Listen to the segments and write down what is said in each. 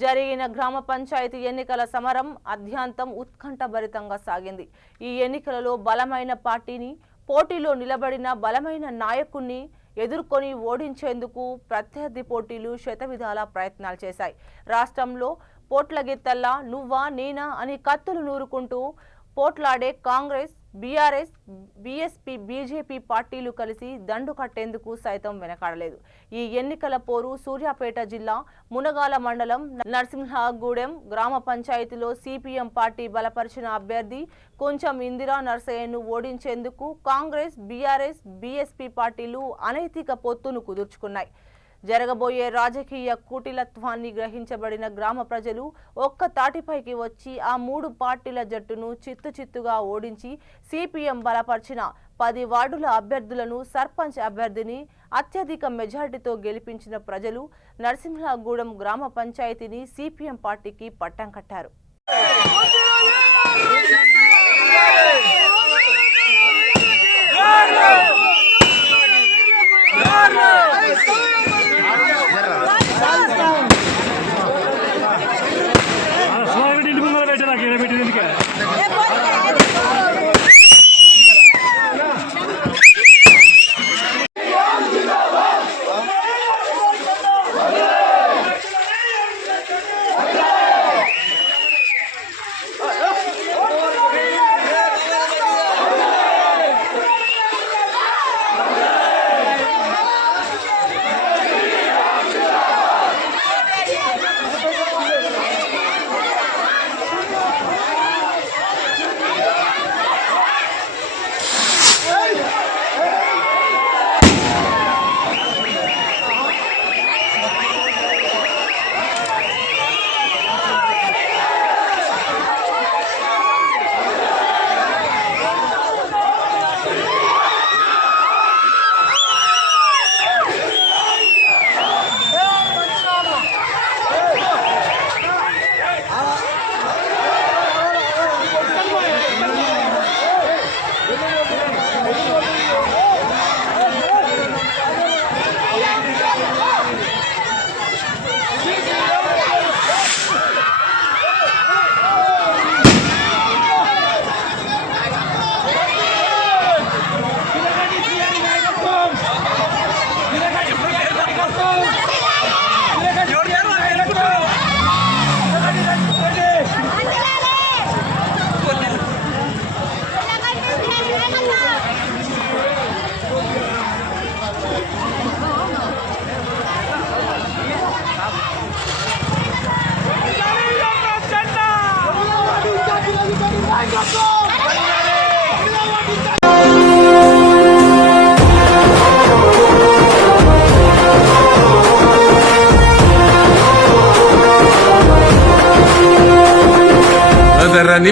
జరిగిన గ్రామ పంచాయతీ ఎన్నికల సమరం అధ్యాంతం ఉత్కంఠభరితంగా సాగింది. ఈ ఎన్నికలలో బలమైన పార్టీని, పోటీలో నిలబడిన బలమైన నాయకుణ్ణి ఎదుర్కొని ఓడించేందుకు ప్రత్యర్థి పోటీలు శతవిధాల ప్రయత్నాలు చేశాయి. రాష్ట్రంలో పోట్లగిత్తల్లా నువ్వా నేనా అని కత్తులు నూరుకుంటూ పోట్లాడే కాంగ్రెస్, బీఆర్ఎస్, బీఎస్పీ, బీజేపీ పార్టీలు కలిసి దండు కట్టేందుకు సైతం వెనకాడలేదు. ఈ ఎన్నికల పోరు సూర్యాపేట జిల్లా మునగాల మండలం నరసింహగూడెం గ్రామ పంచాయతీలో సిపిఎం పార్టీ బలపరిచిన అభ్యర్థి కొంచెం ఇందిరా నర్సయ్యను ఓడించేందుకు కాంగ్రెస్, బీఆర్ఎస్, బీఎస్పీ పార్టీలు అనైతిక పొత్తును కుదుర్చుకున్నాయి. జరగబోయే రాజకీయ కూటిలత్వాన్ని గ్రహించబడిన గ్రామ ప్రజలు ఒక్క తాటిపైకి వచ్చి ఆ మూడు పార్టీల జట్టును చిత్తుచిత్తుగా ఓడించి సిపిఎం బలపరిచిన 10 వార్డుల అభ్యర్థులను, సర్పంచ్ అభ్యర్థిని అత్యధిక మెజార్టీతో గెలిపించిన ప్రజలు నరసింహగూడెం గ్రామ పంచాయతీని సిపిఎం పార్టీకి పట్టం కట్టారు.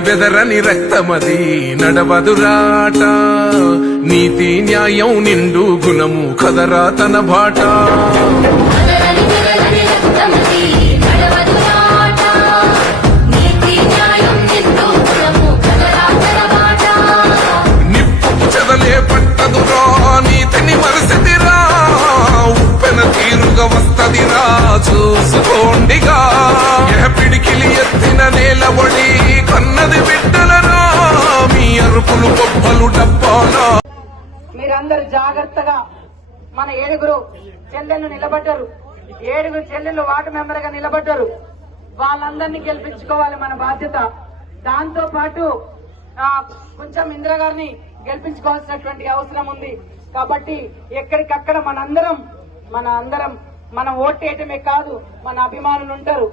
బెదరని రక్తమది నడవదురాట, నీతి న్యాయం నిండు గుణము కదరా తన బాట. నిప్పు చెదలే పట్టదురా నీతిని మరసతిరా, ఉప్పెన తీరుగా వస్తదిరా చూసుకోండిగా. పిడికిలి ఎత్తిన నేలబడి కన్నది బిడ్డలరా, మీ అరుపులు గొప్పలు డబ్బాలా. మీరందరూ జాగ్రత్తగా మన 7 చెల్లెళ్ళు నిలబడ్డారు. 7 చెల్లెళ్ళు వార్డు మెంబర్ గా నిలబడ్డారు. వాళ్ళందరినీ గెలిపించుకోవాలి మన బాధ్యత. దాంతో పాటు కొంచెం ఇందిరా గారిని గెలిపించుకోవాల్సినటువంటి అవసరం ఉంది. కాబట్టి ఎక్కడికక్కడ మనం ఓటేయటమే కాదు, మన అభిమానులు ఉంటారు.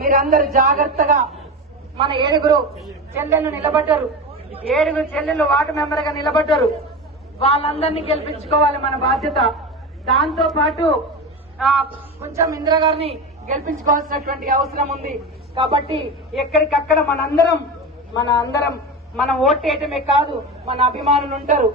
మీరందరూ జాగ్రత్తగా మన 7 చెల్లెళ్ళు నిలబడ్డారు. 7 చెల్లెళ్ళు వార్డు మెంబర్ గా నిలబడ్డారు. వాళ్ళందరినీ గెలిపించుకోవాలి మన బాధ్యత. దాంతో పాటు కొంచెం ఇందిరా గారిని గెలిపించుకోవాల్సినటువంటి అవసరం ఉంది. కాబట్టి ఎక్కడికక్కడ మనం ఓటేయటమే కాదు, మన అభిమానులు ఉంటారు.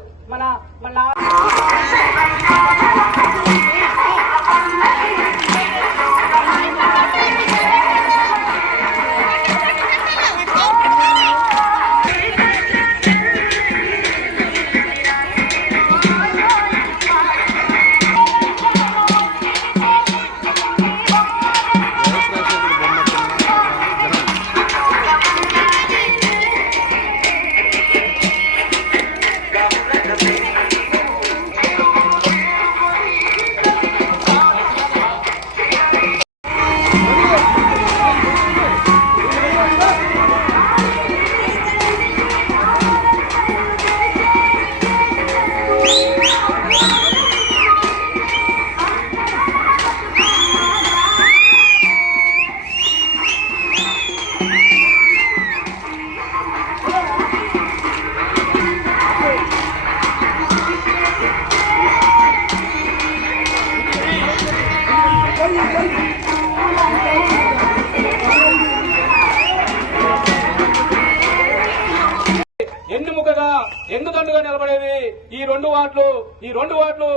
ఈ రెండు వార్డులు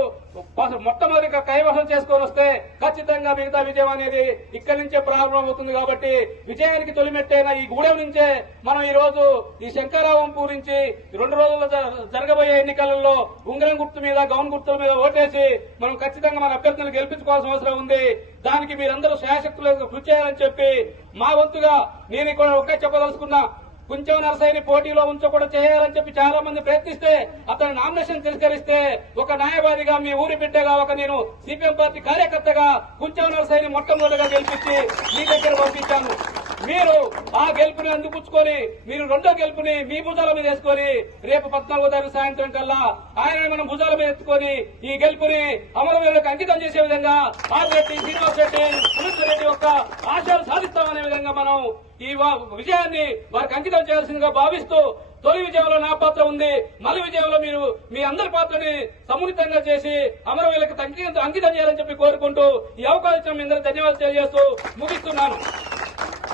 మొట్టమొదటిగా కైవసం చేసుకొని వస్తే ఖచ్చితంగా మిగతా విజయం అనేది ఇక్కడి నుంచే ప్రారంభమవుతుంది. కాబట్టి విజయానికి తొలిమెట్టైన ఈ గూడెం నుంచే మనం ఈ రోజు ఈ శంకరావంపూర్ నుంచి 2 రోజుల్లో జరగబోయే ఎన్నికలలో ఉంగరం గుర్తు మీద గౌన్ గుర్తుల మీద ఓటేసి మనం ఖచ్చితంగా మన అభ్యర్థులను గెలిపించుకోవాల్సిన అవసరం ఉంది. దానికి మీరందరూ శాయశక్తులకు కృషి చేయాలని చెప్పి మా వంతుగా నేను ఇక్కడ ఒకే చెప్పదలుచుకున్నా. కుంచెం నరసయ్యని పోటీలో ఉంచకూడదు చేయాలని చెప్పి చాలా మంది ప్రయత్నిస్తే అతను నామినేషన్ తిరస్కరిస్తే ఒక న్యాయవాదిగా మీ ఊరి బిడ్డగా నేను సిపిఎం పార్టీ కార్యకర్తగా కుంచెం నరసయ్యని మొట్టమొదటిగా గెలిపించి మీ దగ్గర పంపించాను. మీరు ఆ గెలుపుని అందిపుచ్చుకొని మీరు రెండో గెలుపుని మీ భుజాల మీద వేసుకొని రేపు 14వ తారీఖు సాయంత్రం కల్లా ఆయన మనం భుజాల మీద ఎత్తుకొని ఈ గెలుపుని అమరవీరులకు అంకితం చేసే విధంగా ఆదిరెడ్డి శ్రీనివాస్ రెడ్డి సురేష్ రెడ్డి యొక్క ఆశయాలు సాధిస్తామనే విధంగా మనం ఈ విజయాన్ని వారికి అంకితం చేయాల్సిందిగా భావిస్తూ తొలి విజయంలో నా పాత్ర ఉంది, మలి విజయంలో మీరు మీ అందరి పాత్రని సమున్నతంగా చేసి అమరవీరులకు అంకితం చేయాలని చెప్పి కోరుకుంటూ ఈ అవకాశం మీ అందరూ ధన్యవాదాలు తెలియజేస్తూ ముగిస్తున్నాను.